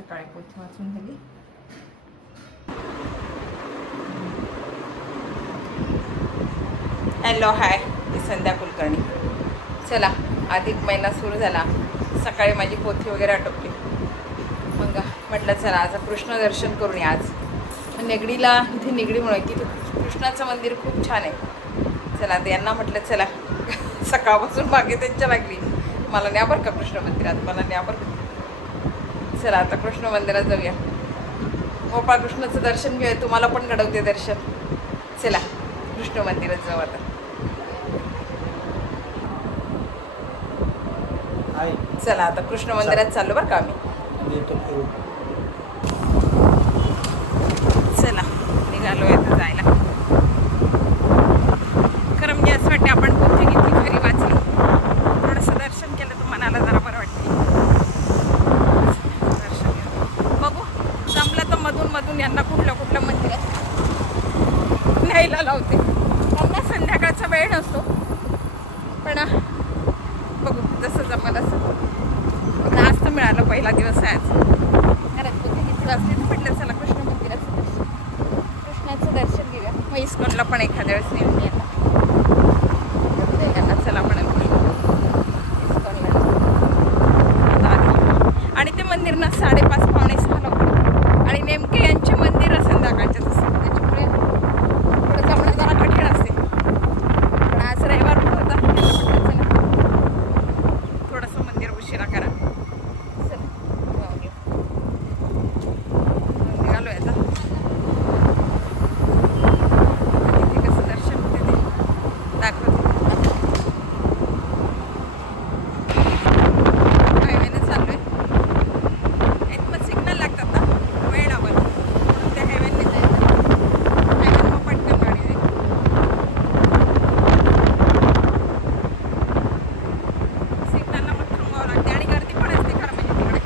सकाळी पोथी वाचून झाली. हॅलो हाय, मी संध्या कुलकर्णी. चला, अधिक महिना सुरू झाला. सकाळी माझी पोथी वगैरे आटोपली. मग म्हटलं चला आज कृष्ण दर्शन करून या. आज निगडीला इथे निगडी म्हणून की कृष्णाचं मंदिर खूप छान आहे. चला आता यांना म्हटलं चला, सकाळपासून मागे त्यांच्या लागली मला न्या बरं का कृष्ण मंदिरात, मला न्या बरं का. चला आता कृष्ण मंदिरात जाऊया. गोपाळ कृष्णाचं दर्शन घेऊया. तुम्हाला पण घडवते दर्शन. चला कृष्ण मंदिरात जाऊ आता. चला आता कृष्ण मंदिरात चाललो बरं का आम्ही. चला निघालो आता जायला. खरं म्हणजे असं वाटते आपण पोथी किती घरी वाचली, थोडंसं दर्शन केलं तर मनाला जरा बरं वाटते. दर्शन घेऊ, बघू जमलं तर मधून मधून यांना कुठलं कुठलं मंदिरात न्यायला लावते. त्यांना संध्याकाळचा वेळ नसतो, पण बघू जसं जमलं असं. आज तर मिळालं, पहिला दिवस आहे आज. घरात पोथी किती वाचली तर म्हटलं चला कृष्ण मंदिराचं दर्शन, कृष्णाचं दर्शन घेऊया. मग इस्कॉनला पण एखाद्या वेळेस नेऊन मी यांना चला म्हणेल इस्कॉनला. आणि ते मंदिर ना 5:30 पावणे 6 उघडतं आणि नेमके यांचे मंदिर संध्याकाळच्याच असतात, त्याच्यामुळे थोडं जमणं जरा कठीण असते. पण आज रविवार पण होता, म्हटलं चला थोडंसं मंदिर उशिरा करा. निघालो आता. तिथे कसं दर्शन होते ते दाखवते. हायवेने चाललोय. मग सिग्नल लागतात ना, वेळ लागेल म्हणून त्या हायवेने जायचं. हायवेने मग पटकन गाडी जाईल. सिग्नलला मग थांबावं लागते आणि गर्दी पण असते खरं म्हणजे तिकडे.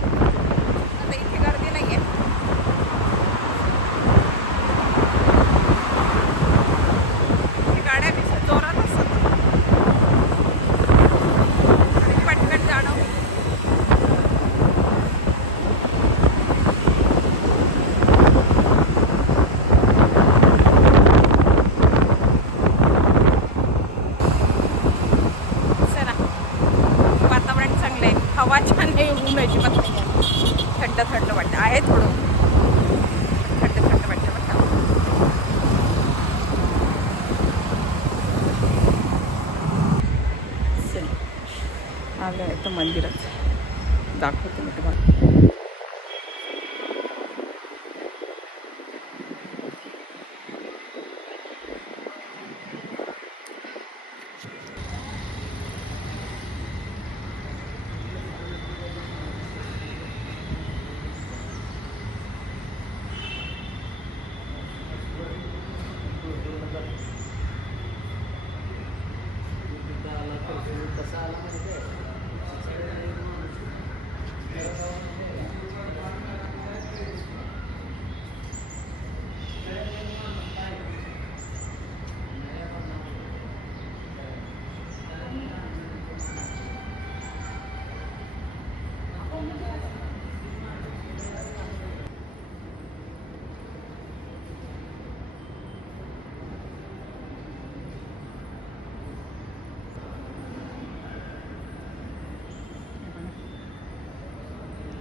आता इथे गर्दी नाही आहे. इथे गाड्या बी जोरात असतात आणि पटकन जाणं होईल. चला वातावरण चांगलं आहे, हवा छान आहे, ऊन अजिबात नाही आहे. थंड थंड वाटतं आहे, थोडं थंड थंड वाटतं बरं का. चल आलं आहे तर मंदिरात दाखवते मी तुम्हाला.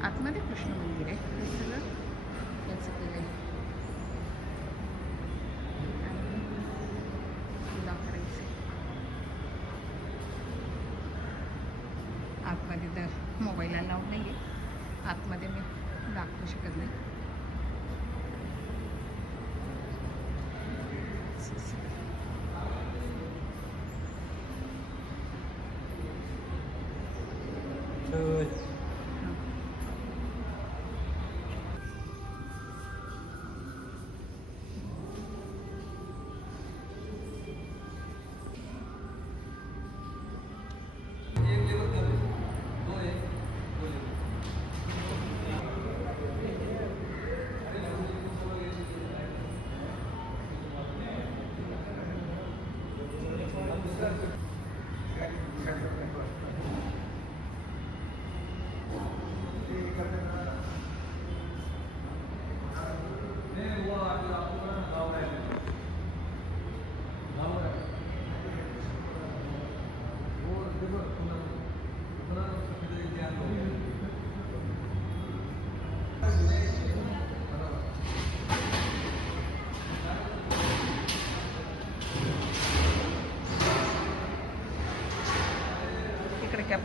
आतमध्ये कृष्ण मंदिर आहे, हे सगळं याचं केलं आहे. आणि तुला करायचं आतमध्ये तर मोबाईलला लावून नाही आहे, आतमध्ये मी दाखवू शकत नाही.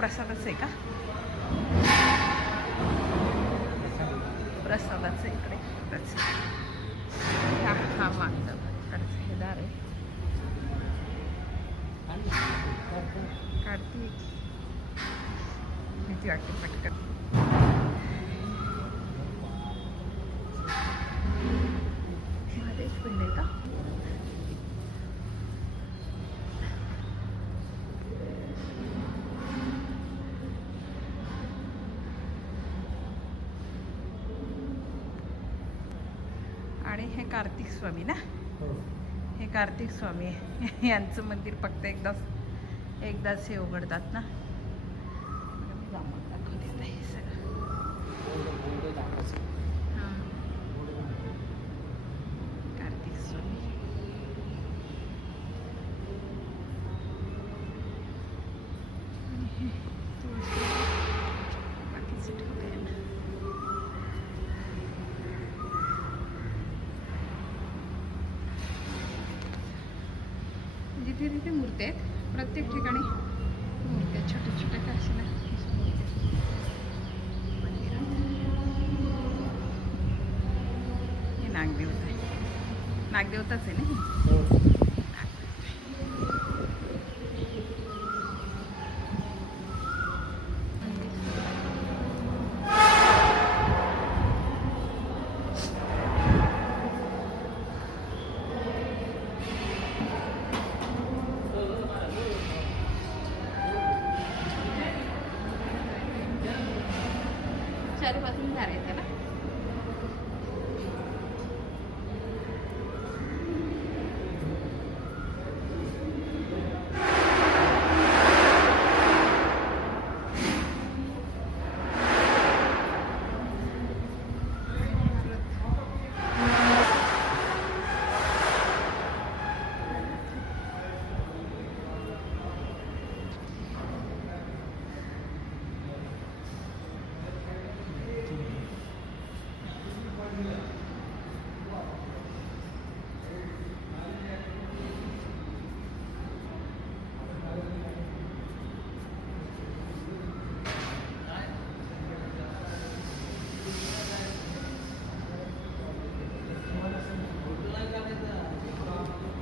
प्रसादाचं आहे का? प्रसादाचं इकडे हा मागचा इकडचं हे दार आहे. काढते भीती वाटते पटकन. मध्येच पिंड आहे का? आणि हे कार्तिक स्वामी ना, हे कार्तिक स्वामी आहे. यांचं मंदिर फक्त एकदाच हे उघडतात ना. दाखवते हे सगळं. हां, कार्तिक स्वामी. आणि हे तुळशी बाकीचं ठेवलंय ना. जिथे तिथे मूर्ती आहेत, प्रत्येक ठिकाणी मूर्त्या छोट्या छोट्या काशीला मंदिरात. हे नागदेवता आहे, नागदेवताच आहे ना. चारीपासून झाड येते ना.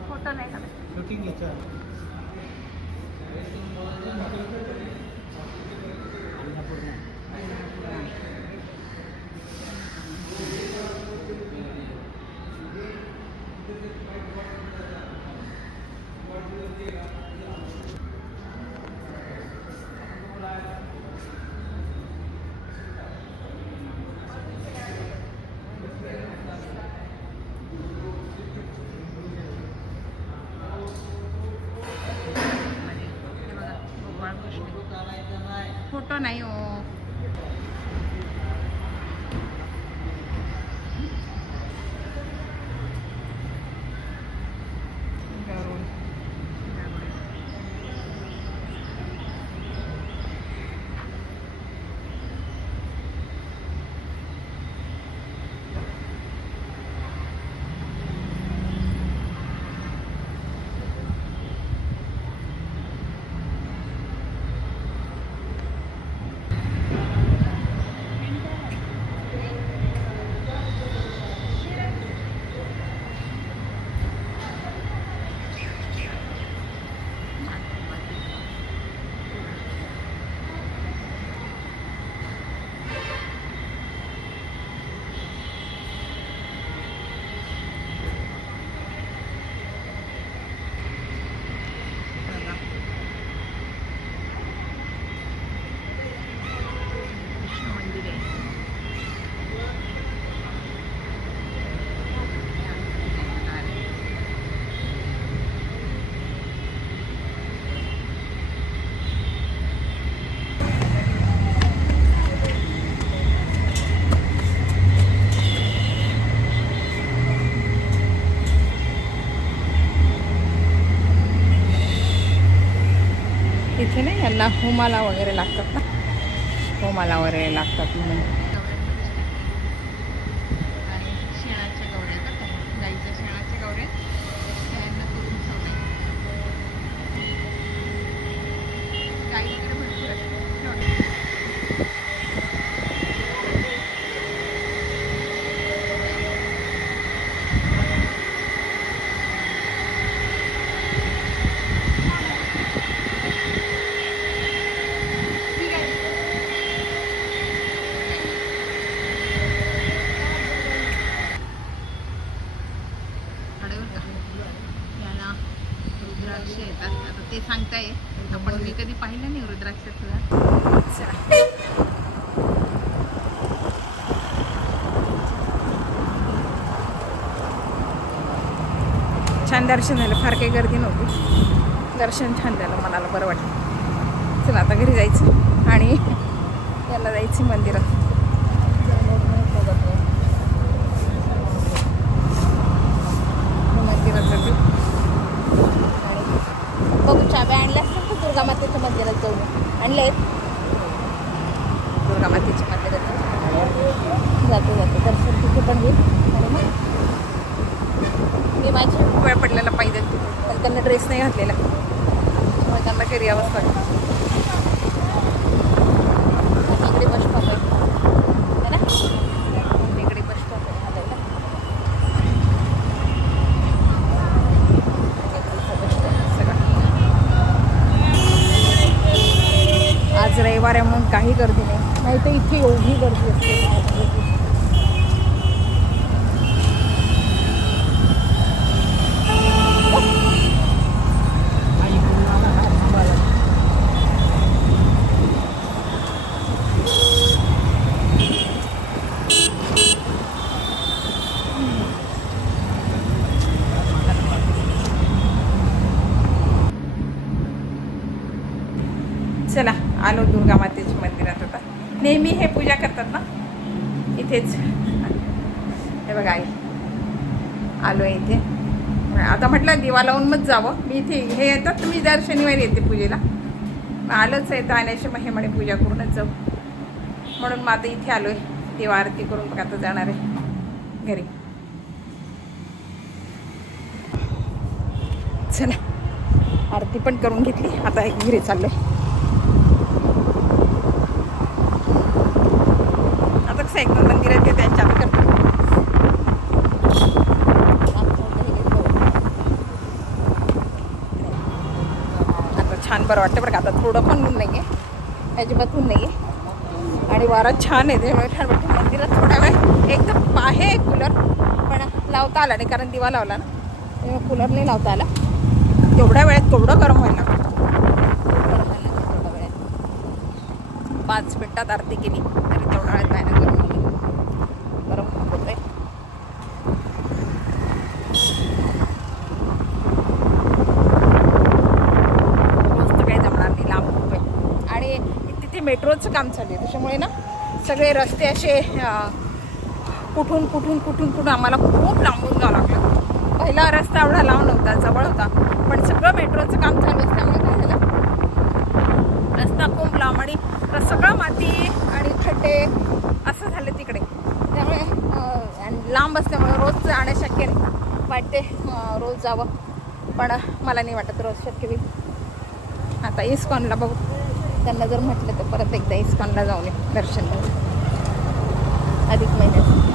फोटो नाही का? शूटिंग घ्यायचं फोटो नाही हो. इथे नाही यांना होमाला वगैरे लागतात ना, होमाला वगैरे लागतात म्हणून. आणि शेणाच्या गौऱ्या का गाईच्या शेणाच्या गौऱ्या यांना करून ठेवल्या. गाईकडे भरपूर असतात. सांगताय. आपण मी कधी पाहिलं नाही रुद्राक्ष तुला. चला छान दर्शन झालं, फार काही गर्दी नव्हती. दर्शन छान झालं, मनाला बरं वाटलं. चला आता घरी जायचं आणि याला जायचं मंदिरात. मंदिरात जाते बघू. चाब्या आणल्या असतात तर दुर्गा मातेच्या मंदिरात जाऊन आणले आहेत. दुर्गा मातेच्या मंदिरात जाते दर्शन तिथे पण घेईल. आणि मग मी माझी वेळ पडलेला पाहिजे तिथे, पण त्यांना ड्रेस नाही घातलेला, मग त्यांना घरी यावंच लागतं. इकडे बस स्टॉप आहे ना, इकडे बस स्टॉप आहे घालायला. आज रविवार आहे म्हणून काही गर्दी नाही तर इथे एवढी गर्दी असते. चला आलो दुर्गा मातेच्या मंदिरात. आता नेहमी हे पूजा करतात ना इथेच. हे बघा आई आलो आहे इथे. आता म्हटलं दिवा लावून मग जावं. मी इथे हे येतात, मी दर शनिवारी येते पूजेला. आलोच आहे तर आण्याची महिमाने पूजा करूनच जाऊ म्हणून मग आता इथे आलो आहे. दिवा आरती करून बघा आता जाणार आहे घरी. चला आरती पण करून घेतली, आता एक घरी चाललो आहे. आता कसं एक दोन मंदिर आहेत ते त्यांच्या आता करतो. आता छान बरं वाटतं बरं का. आता थोडं पण ऊन नाही आहे, अजिबात ऊन नाही आहे आणि वारा छान आहे, त्यामुळे छान वाटतं. मंदिरात थोडा वेळ एकदम आहे कूलर, पण लावता आला नाही कारण दिवा लावला ना, त्यामुळे कूलर नाही लावता आला. तेवढ्या वेळात तेवढं गरम व्हायला लागतं. तेवढ्या वेळात 5 मिनिटात आरती केली तरी तेवढ्या वेळात बाहेर गरम होतं. गरम खूप होत आहे. रोज तर काही जमणार नाही, लांब खूप आहे. आणि तिथे मेट्रोचं काम चालू आहे, त्याच्यामुळे ना सगळे रस्ते असे कुठून आम्हाला खूप लांबून जावं लागलं. पहिला रस्ता एवढा लांब नव्हता, जवळ होता, पण सगळं मेट्रोचं काम चालू असल्यामुळे काय झालं, रस्ता खूप लांब आणि सगळं माती आणि खड्डे असं झालं तिकडे. त्यामुळे लांब असल्यामुळे रोज जाणं शक्य नाही. वाटते रोज जावं, पण मला नाही वाटत रोज शक्य होईल. आता इस्कॉनला बघू, त्यांना जर म्हटलं तर परत एकदा इस्कॉनला जाऊन ये दर्शन घेऊन अधिक महिन्यात.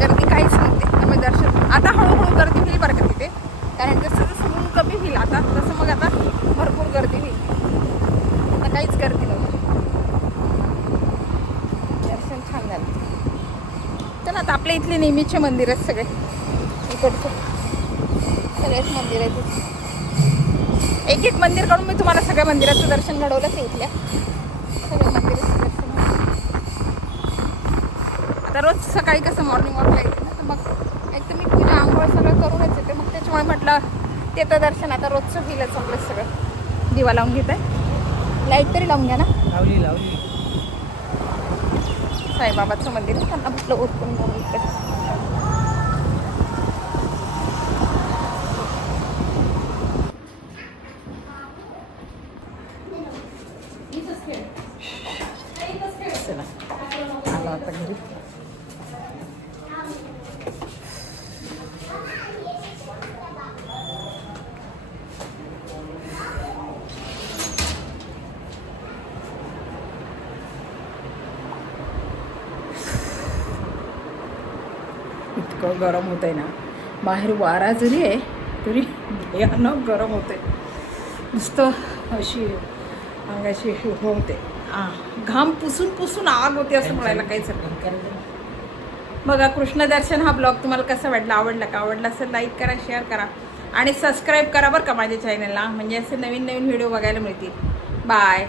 गर्दी काहीच नव्हते त्यामुळे दर्शन. आता हळूहळू गर्दी होईल बरं का तिथे, कारण जसं जसं ऊन कमी होईल आता तसं मग आता भरपूर गर्दी होईल. आता काहीच गर्दी नव्हती, दर्शन छान झालं. चला आता आपल्या इथले नेहमीचे मंदिर आहेत सगळे, इकडचे सगळेच मंदिर आहेत. एक मंदिर करून मी तुम्हाला सगळ्या मंदिराचं दर्शन घडवलंच आहे. इथल्या सगळ्या मंदिराचं दर्शन. आता रोज सकाळी कसं मॉर्निंग वॉकला येते ना, तर मग एक तर मी पूजा आंघोळ सगळं करूनच येते, मग त्याच्यामुळे म्हटलं ते तर दर्शन आता रोजचं होईलच आपलं सगळं. दिवा लावून घेत आहे, लाईट तरी लावून घ्या ना. लावली साईबाबाचं मंदिर आहे, त्यांना म्हटलं उठून जाऊन इकडे. चला आलो आता घरी. इतकं गरम होत आहे ना, बाहेर वारा जरी आहे तरी भयानक गरम होत आहे. नुसतं अशी अंगाची अशी होते, घाम पुसून आग होते असं म्हणायला काहीच हरकत. बघा कृष्णदर्शन हा ब्लॉग तुम्हाला कसा वाटला, आवडला का? आवडला असेल लाईक करा, शेअर करा आणि सबस्क्राईब करा बरं का माझ्या चॅनलला, म्हणजे असे नवीन नवीन व्हिडिओ बघायला मिळतील. बाय.